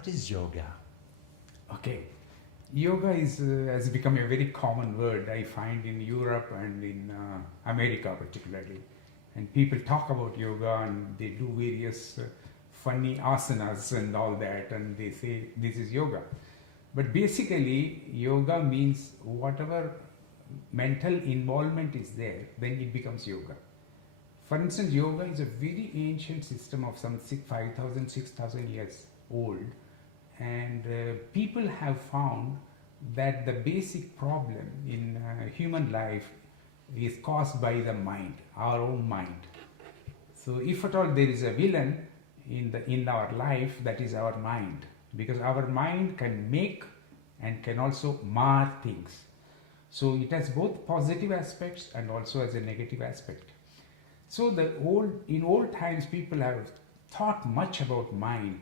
What is yoga? Okay. Yoga has become a very common word I find in Europe and in America particularly. And people talk about yoga and they do various funny asanas and all that, and they say this is yoga. But basically, yoga means whatever mental involvement is there, then it becomes yoga. For instance, yoga is a very ancient system of some 5,000, 6,000 years old, and people have found that the basic problem in human life is caused by the mind, our own mind. So if at all there is a villain in our life, that is our mind, because our mind can make and can also mar things. So it has both positive aspects and also as a negative aspect. So in old times people have thought much about mind,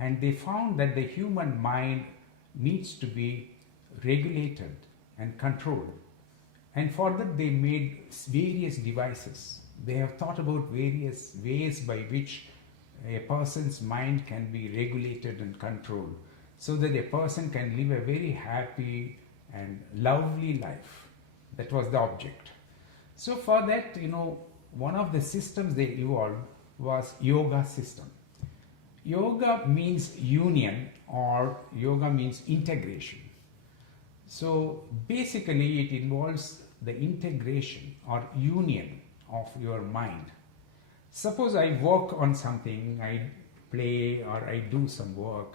and they found that the human mind needs to be regulated and controlled. And for that they made various devices. They have thought about various ways by which a person's mind can be regulated and controlled, so that a person can live a very happy and lovely life. That was the object. So for that, one of the systems they evolved was yoga system. Yoga means union, or yoga means integration. So basically it involves the integration or union of your mind. Suppose I work on something, I play or I do some work,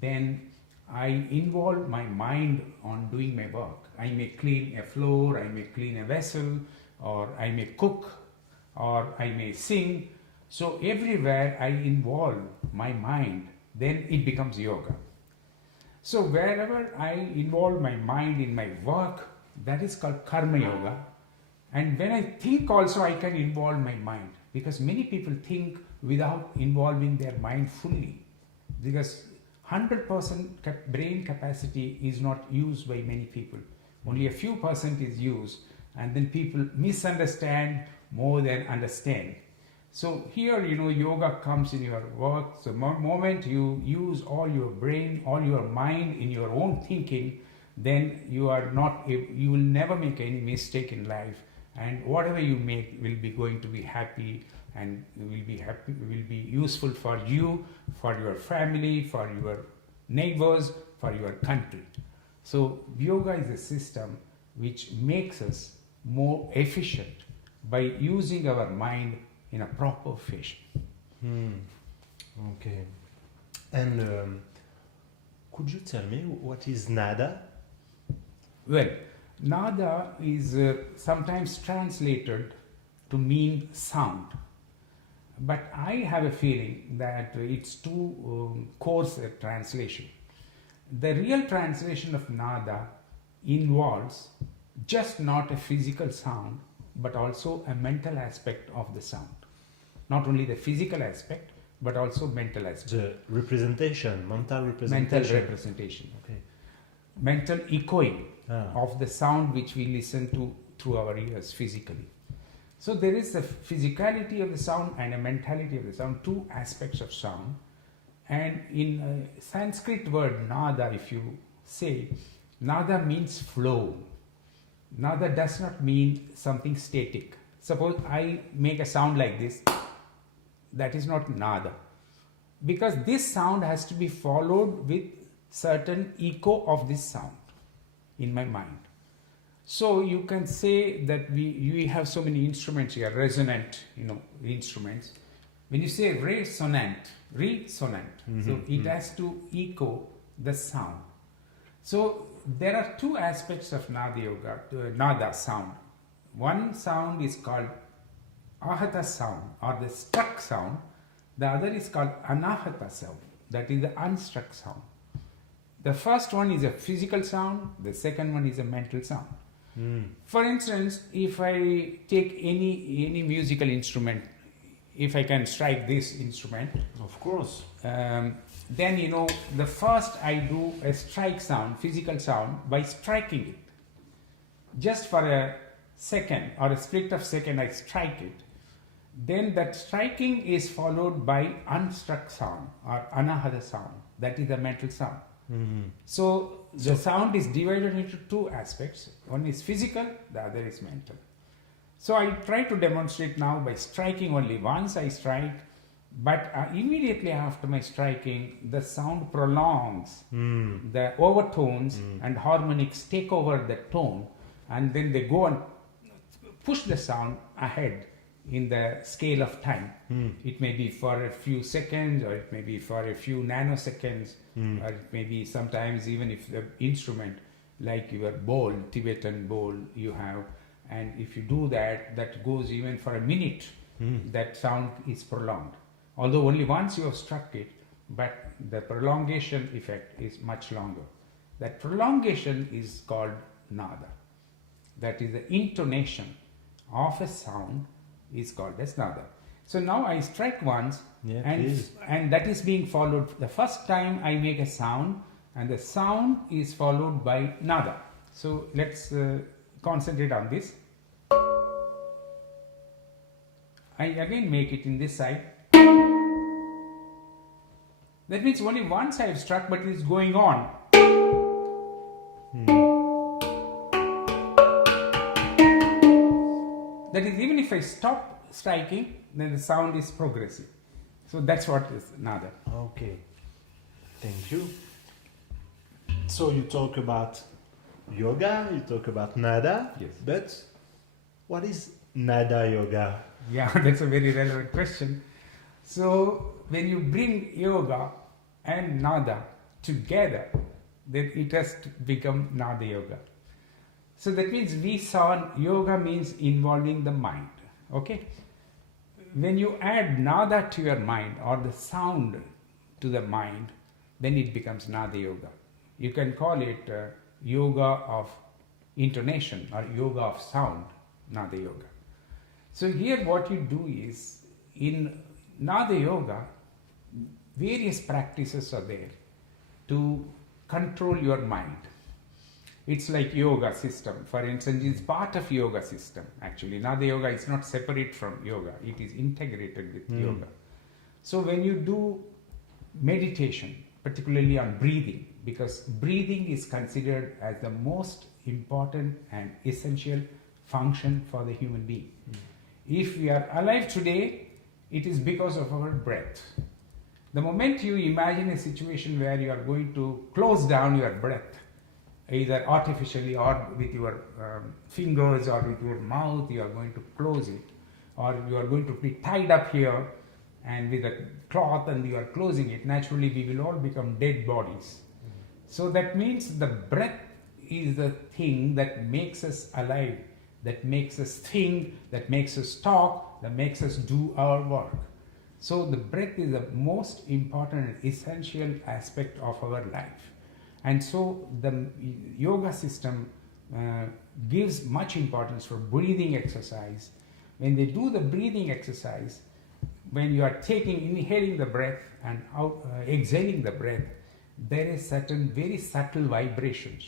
then I involve my mind on doing my work. I may clean a floor, I may clean a vessel, or I may cook, or I may sing. So everywhere I involve my mind, then it becomes yoga. So wherever I involve my mind in my work, that is called karma yoga. And when I think also, I can involve my mind, because many people think without involving their mind fully, because 100% brain capacity is not used by many people. Only a few percent is used, and then people misunderstand more than understand. So here, yoga comes in your work. So moment you use all your brain, all your mind in your own thinking, then you will never make any mistake in life, and whatever you make will be going to be happy, and will be useful for you, for your family, for your neighbors, for your country. So yoga is a system which makes us more efficient by using our mind in a proper fashion. Okay. And could you tell me what is nada? Well, nada is sometimes translated to mean sound. But I have a feeling that it's too coarse a translation. The real translation of nada involves just not a physical sound, but also a mental aspect of the sound. Not only the physical aspect, but also mental aspect. The representation, mental representation. Mental representation. Okay. Mental echoing of the sound which we listen to through our ears physically. So there is the physicality of the sound and a mentality of the sound, two aspects of sound. And in Sanskrit word nada, if you say, nada means flow. Nada does not mean something static. Suppose I make a sound like this, that is not nada. Because this sound has to be followed with certain echo of this sound in my mind. So you can say that we have so many instruments here, resonant, instruments. When you say resonant, so it has to echo the sound. So there are two aspects of nada sound. One sound is called ahata sound, or the struck sound. The other is called anahata sound, that is the unstruck sound. The first one is a physical sound, the second one is a mental sound. For instance, if I take any musical instrument, if I can strike this instrument, of course, then the first I do a strike sound, physical sound, by striking it. Just for a second or a split of second I strike it. Then that striking is followed by unstruck sound or anahata sound. That is the mental sound. So the sound is divided into two aspects. One is physical, the other is mental. So I try to demonstrate now by striking only once I strike, but immediately after my striking, the sound prolongs. The overtones and harmonics take over the tone, and then they go and push the sound ahead in the scale of time. It may be for a few seconds, or it may be for a few nanoseconds, or it may be sometimes even if the instrument, like your bowl, Tibetan bowl you have, and if you do that, that goes even for a minute, that sound is prolonged. Although only once you have struck it, but the prolongation effect is much longer. That prolongation is called nada. That is the intonation of a sound is called as nada. So now I strike once, and that is being followed. The first time I make a sound, and the sound is followed by nada. So let's concentrate on this. I again make it in this side. That means only once I have struck, but it is going on. That is, even if I stop striking, then the sound is progressive. So that's what is nada. Okay, thank you. So you talk about yoga, you talk about nada, Yes. but what is NadaYoga? Yeah, that's a very relevant question. So when you bring yoga and nada together, then it has to become NadaYoga. So that means we saw yoga means involving the mind. Okay? When you add nada to your mind or the sound to the mind, then it becomes NadaYoga. You can call it yoga of intonation or yoga of sound, NadaYoga. So here what you do is, in NadaYoga, various practices are there to control your mind. It's like yoga system. For instance, it's part of yoga system. Actually, NadaYoga is not separate from yoga. It is integrated with yoga. So when you do meditation, particularly on breathing, because breathing is considered as the most important and essential function for the human being. If we are alive today, it is because of our breath. The moment you imagine a situation where you are going to close down your breath, either artificially or with your fingers or with your mouth, you are going to close it, or you are going to be tied up here and with a cloth and you are closing it, naturally we will all become dead bodies. So that means the breath is the thing that makes us alive, that makes us think, that makes us talk, that makes us do our work. So the breath is the most important and essential aspect of our life. And so the yoga system gives much importance for breathing exercise. When they do the breathing exercise, when you are inhaling the breath and exhaling the breath, there is certain very subtle vibrations.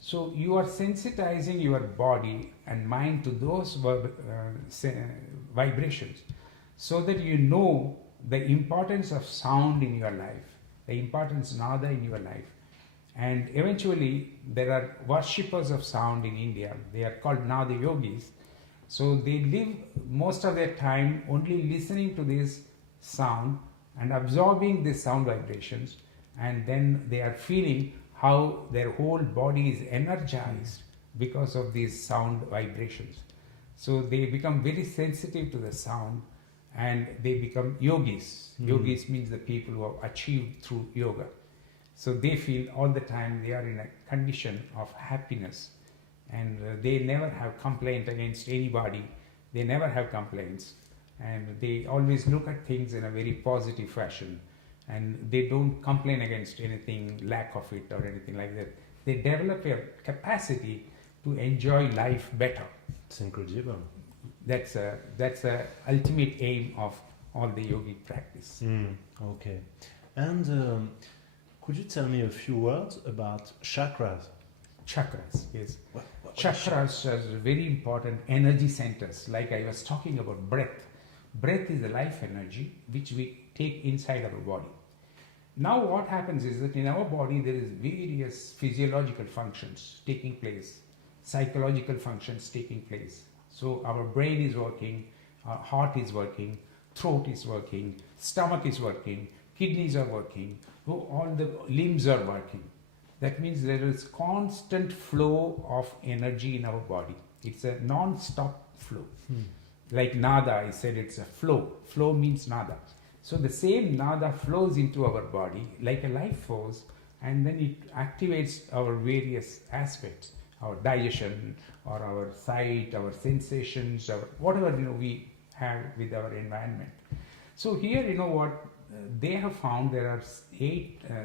So you are sensitizing your body and mind to those vibrations, so that you know the importance of sound in your life, the importance of nada in your life. And eventually there are worshippers of sound in India. They are called Nada yogis. So they live most of their time only listening to this sound and absorbing these sound vibrations, and then they are feeling how their whole body is energized because of these sound vibrations. So they become very sensitive to the sound and they become yogis. Yogis means the people who have achieved through yoga. So they feel all the time they are in a condition of happiness, and they never have complaint against anybody. They never have complaints, and they always look at things in a very positive fashion, and they don't complain against anything, lack of it or anything like that. They develop a capacity to enjoy life better. It's incredible. That's a ultimate aim of all the yogic practice. Okay. And could you tell me a few words about chakras? Chakras, yes. What Chakras are very important energy centers. Like I was talking about breath. Breath is the life energy which we take inside our body. Now what happens is that in our body there is various physiological functions taking place, psychological functions taking place. So our brain is working, our heart is working, throat is working, stomach is working, kidneys are working, all the limbs are working. That means there is constant flow of energy in our body. It's a non-stop flow. Like nada, I said it's a flow. Flow means nada. So the same nada flows into our body like a life force, and then it activates our various aspects, our digestion or our sight, our sensations, our whatever we have with our environment. So here they have found there are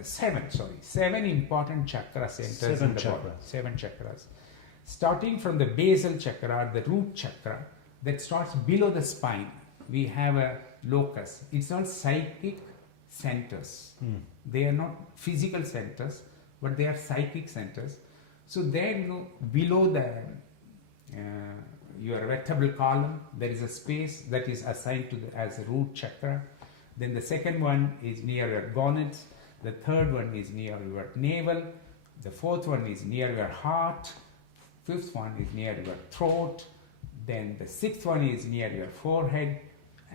seven important chakra centers in the body. 7 chakras. Starting from the basal chakra, the root chakra, that starts below the spine. We have a locus. It's not psychic centers. They are not physical centers, but they are psychic centers. So there, below the your vertebral column, there is a space that is assigned to as a root chakra. Then the second one is near your gonads. The third one is near your navel. The fourth one is near your heart. Fifth one is near your throat. Then the sixth one is near your forehead.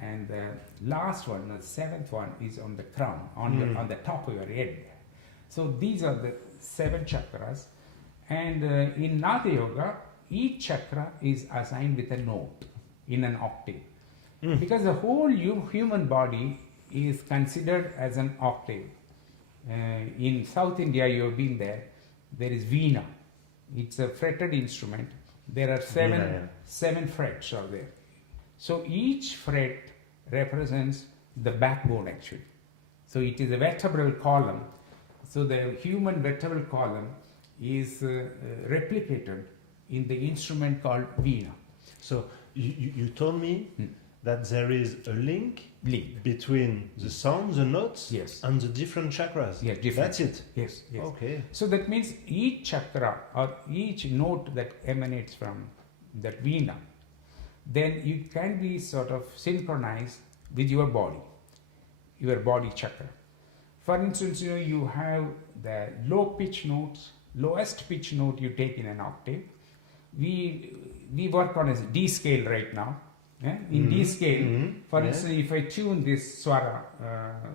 And the last one, the seventh one, is on the crown, on the top of your head. So these are the 7 chakras. And in NadaYoga, each chakra is assigned with a note in an octave. Because the whole human body is considered as an octave. In South India, you have been there. There is Veena. It's a fretted instrument. There are seven frets are there. So each fret represents the backbone actually. So it is a vertebral column. So the human vertebral column is replicated in the instrument called Veena. So you told me that there is a link between the sound, the notes, and the different chakras. Yes, different. That's it. Yes. Okay. So that means each chakra or each note that emanates from that Veena, then you can be sort of synchronized with your body chakra. For instance, you have the low pitch notes, lowest pitch note you take in an octave. We work on a D scale right now. In D scale, for instance, if I tune this swara,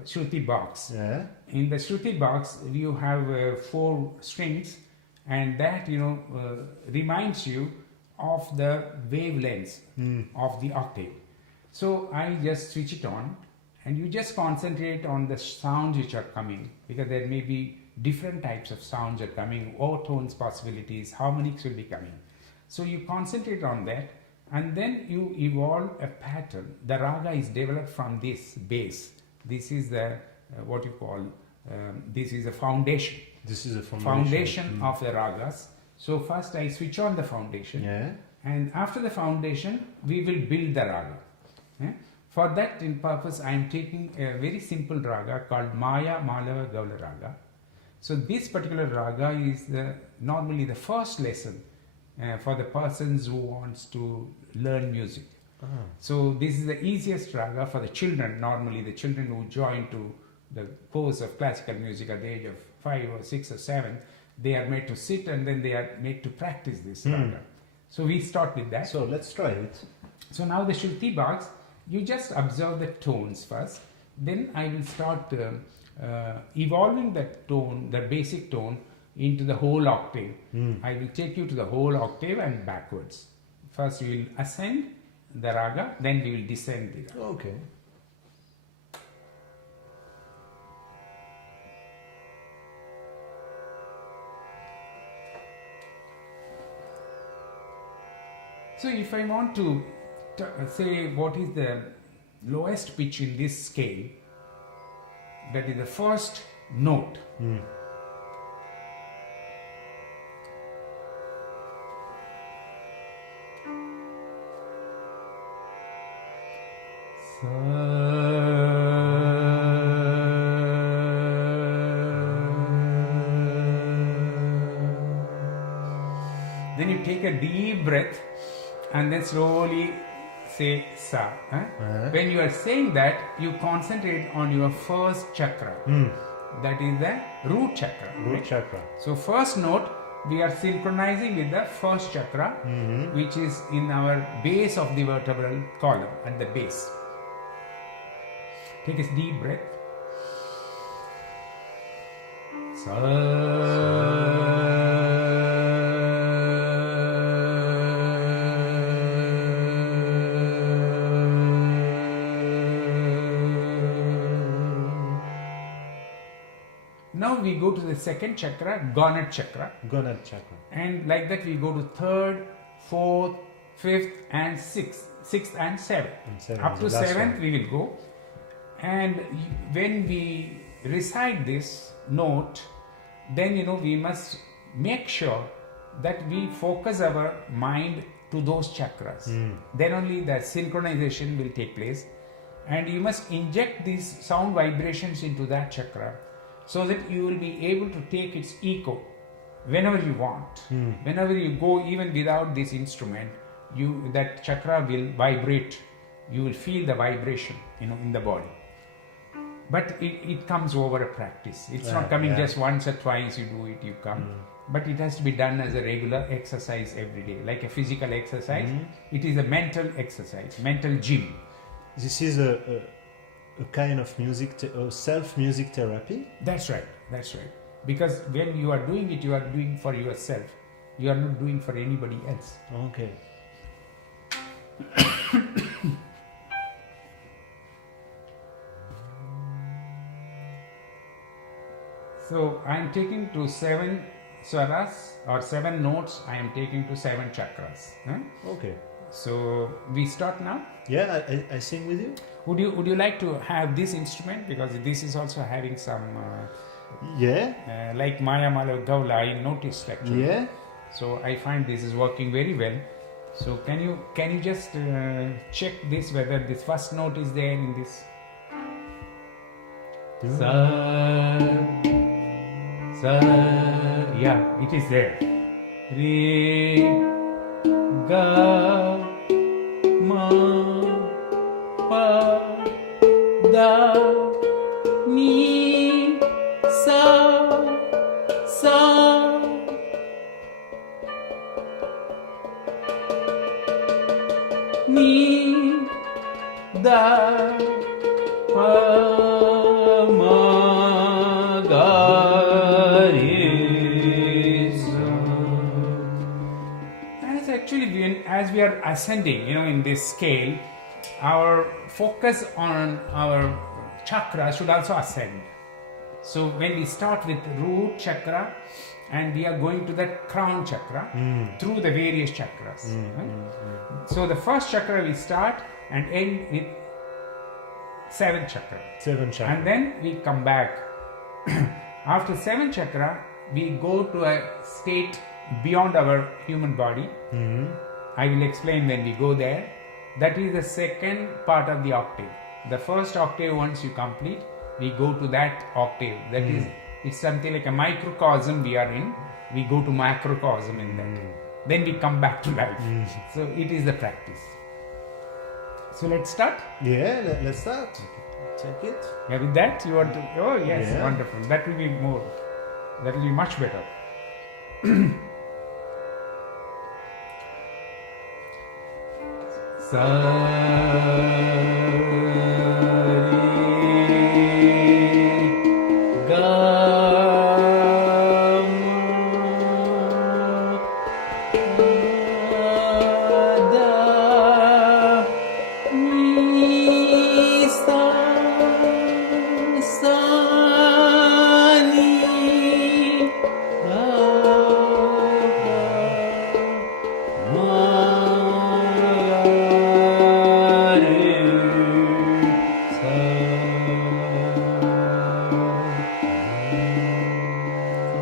Shruti box, in the Shruti box you have 4 strings, and that reminds you of the wavelengths of the octave. So I just switch it on, and you just concentrate on the sounds which are coming, because there may be different types of sounds are coming, overtones possibilities, harmonics will be coming. So you concentrate on that, and then you evolve a pattern. The raga is developed from this base. This is the what you call this is a foundation. This is a foundation of the ragas. So first I switch on the foundation, and after the foundation we will build the raga. For that in purpose I am taking a very simple raga called Maya Malava Gaula Raga. So this particular raga is normally the first lesson for the persons who wants to learn music. So this is the easiest raga for the children. Normally the children who join to the course of classical music at the age of 5 or 6 or 7, they are made to sit and then they are made to practice this raga. So we start with that. So let's try it. So now the Shruti box, you just observe the tones first. Then I will start evolving that tone, the basic tone, into the whole octave. I will take you to the whole octave and backwards. First we will ascend the raga, then we will descend the raga. Okay. So if I want to say what is the lowest pitch in this scale, that is the first note. Then you take a deep breath and then slowly say sa. When you are saying that, you concentrate on your first chakra. That is the root chakra. Root chakra. So first note, we are synchronizing with the first chakra, which is in our base of the vertebral column, at the base. Take a deep breath. Now we go to the second chakra, gonad chakra. Gonad chakra. And like that we go to third, fourth, fifth and sixth and seventh. Up to seventh we will go. And when we recite this note, then we must make sure that we focus our mind to those chakras. Then only the synchronization will take place. And you must inject these sound vibrations into that chakra, so that you will be able to take its echo whenever you want. Whenever you go, even without this instrument, that chakra will vibrate. You will feel the vibration, in the body. But it comes over a practice. It's not coming just once or twice you do it, you come. But it has to be done as a regular exercise every day, like a physical exercise. It is a mental exercise, mental gym. This is a kind of self-music therapy? That's right. Because when you are doing it, you are doing for yourself. You are not doing for anybody else. Okay. So I am taking to 7 swaras or 7 notes. I am taking to 7 chakras. Okay. So we start now. Yeah, I sing with you. Would you like to have this instrument, because this is also having some like Maya Mala Gaula, I noticed actually. Yeah. So I find this is working very well. So can you just check this, whether this first note is there in this? Sa, yeah, it is there. Re, ga, ma, pa, da, ni, sa, ni, da, pa, ma, ga, re, sa. That's actually as we are ascending, in this scale, our focus on our chakra should also ascend. So when we start with root chakra and we are going to that crown chakra through the various chakras. So the first chakra we start and end with 7th chakra. 7th chakra. And then we come back. After 7th chakra, we go to a state beyond our human body. I will explain when we go there. That is the second part of the octave. The first octave, once you complete, we go to that octave. That is, it's something like a microcosm we are in. We go to macrocosm in that. Then we come back to life. So it is the practice. So let's start. Yeah, let's start. Take it. Yeah, with that you want to? Oh yes, Yeah. wonderful. That will be more. That will be much better.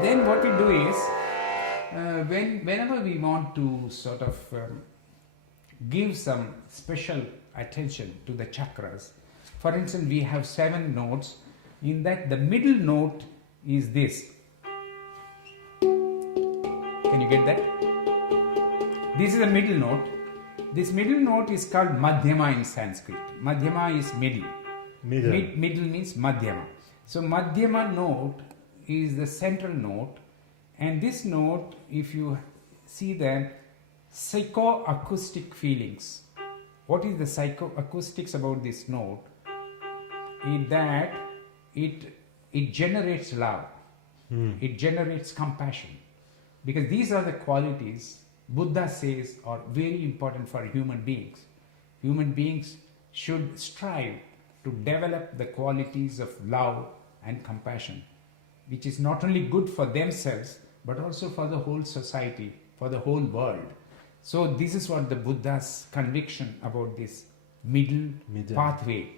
Then what we do is, whenever we want to sort of give some special attention to the chakras, for instance, we have 7 notes. In that, the middle note is this. Can you get that? This is the middle note. This middle note is called Madhyama in Sanskrit. Madhyama is middle. Middle means Madhyama. So Madhyama note is the central note, and this note, if you see the psychoacoustic feelings, what is the psychoacoustics about this note? In that it generates love, it generates compassion, because these are the qualities Buddha says are very important for human beings. Human beings should strive to develop the qualities of love and compassion, which is not only good for themselves but also for the whole society, for the whole world. So this is what the Buddha's conviction about this middle pathway,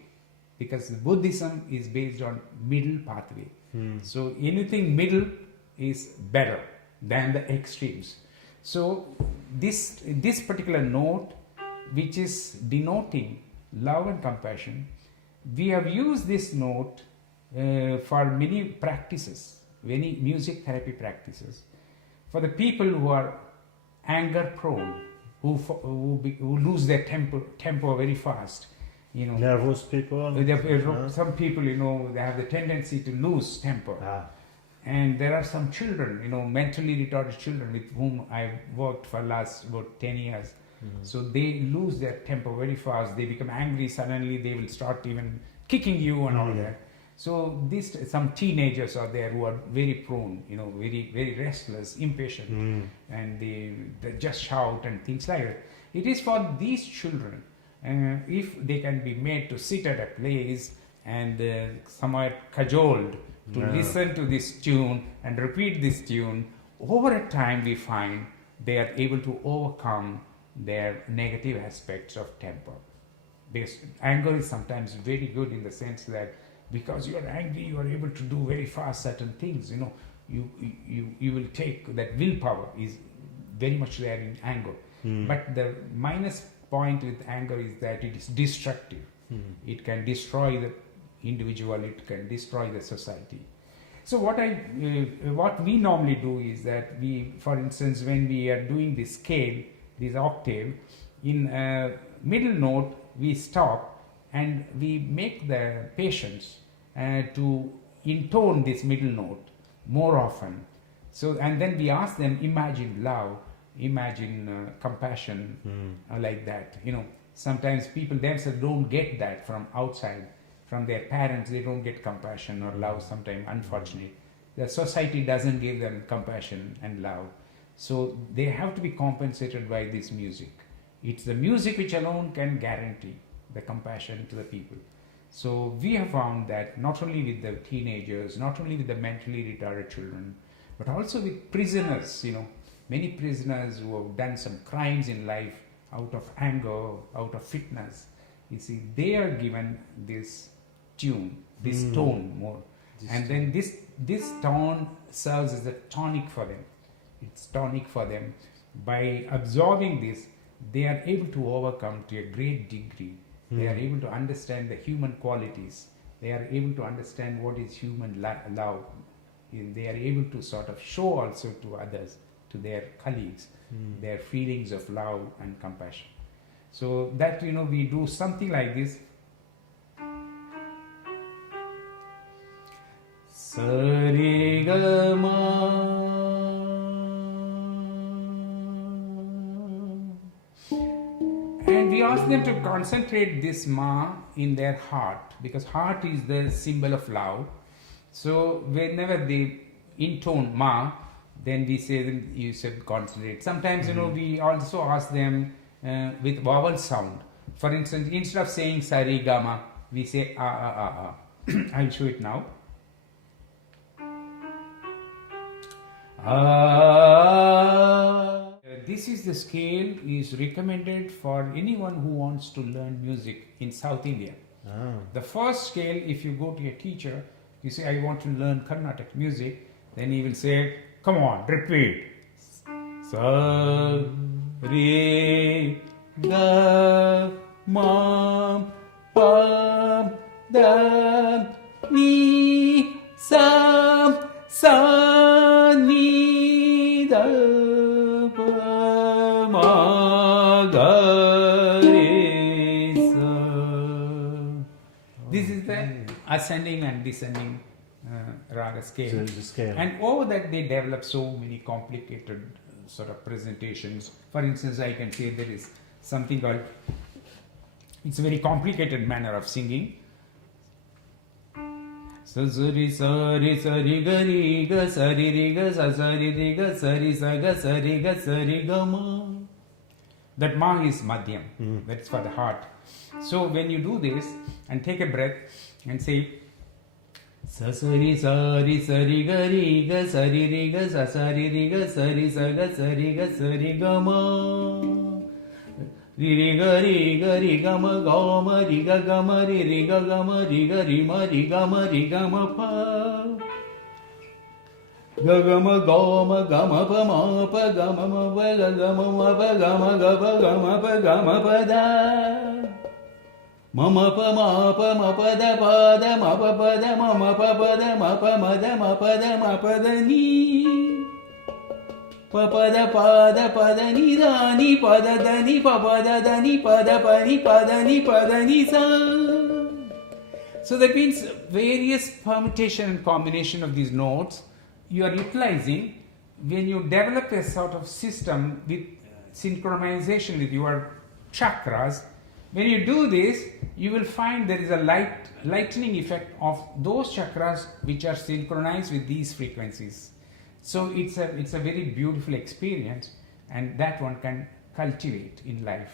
because Buddhism is based on middle pathway. So anything middle is better than the extremes. So this particular note, which is denoting love and compassion, we have used this note for many practices, many music therapy practices, for the people who are anger prone, who lose their tempo very fast. Nervous people. Some people, they have the tendency to lose temper. And there are some children, mentally retarded children with whom I've worked for last about 10 years. So they lose their temper very fast. They become angry suddenly. They will start even kicking you and all that. So some teenagers are there who are very prone, very, very restless, impatient, and they just shout and things like that. It is for these children, if they can be made to sit at a place and somewhat cajoled to listen to this tune and repeat this tune, over a time we find they are able to overcome their negative aspects of temper. Because anger is sometimes very good in the sense that because you are angry, you are able to do very fast certain things. You will take that willpower is very much there in anger. But the minus point with anger is that it is destructive. It can destroy the individual, it can destroy the society. So what we normally do is that we, for instance, when we are doing this scale, this octave, in middle note we stop and we make the patients to intone this middle note more often. So, and then we ask them, imagine love, imagine compassion, like that. Sometimes people themselves don't get that from outside. From their parents, they don't get compassion or love sometimes, unfortunately. The society doesn't give them compassion and love. So they have to be compensated by this music. It's the music which alone can guarantee the compassion to the people. So we have found that not only with the teenagers, not only with the mentally retarded children, but also with prisoners, many prisoners who have done some crimes in life out of anger, out of fitness. You see, they are given this tune, this tone more. And then this tone serves as a tonic for them. It's tonic for them. By absorbing this, they are able to overcome to a great degree. They are able to understand the human qualities. They are able to understand what is human love. They are able to sort of show also to others, to their colleagues, their feelings of love and compassion. So that, we do something like this. Sarigama. And we ask them to concentrate this ma in their heart, because heart is the symbol of love. So whenever they intone ma, then we say them, you should concentrate. Sometimes, we also ask them with vowel sound. For instance, instead of saying sarigama, we say a a a a. I will show it now. This is the scale is recommended for anyone who wants to learn music in South India. The first scale, if you go to a teacher, you say, I want to learn Carnatic music, then he will say, come on, repeat. Sa, re, ga, ma, pa, da, ni, sa, sa, ni, da, pa, ma, ga, ascending and descending raga scale. So the scale. And over that they develop so many complicated sort of presentations. For instance, I can say there is something called, it's a very complicated manner of singing. Sa sari sari sari ga ri ga sari ri ga sa sari ri ga sari sa ga sari ga ma. That ma is madhyam. That's for the heart. So when you do this and take a breath and say sa sari sari sari ga ri ga sari ri ga sa sari ri ga sari sa ga sari ga ma. Ri ga ma ri ga ma ri ga ma ri ga ma pa. Ga ma pa ma pa ga ma pa ga ma pa ga ma pa da. Ma pa da ma pa da ma pa da ma pa da ni. Pa da ni da ni pa da ni pa da ni pa da ni sa. So that means various permutation and combination of these notes you are utilizing when you develop a sort of system with synchronization with your chakras. When you do this, you will find there is a lightning effect of those chakras which are synchronized with these frequencies. So it's a very beautiful experience, and that one can cultivate in life.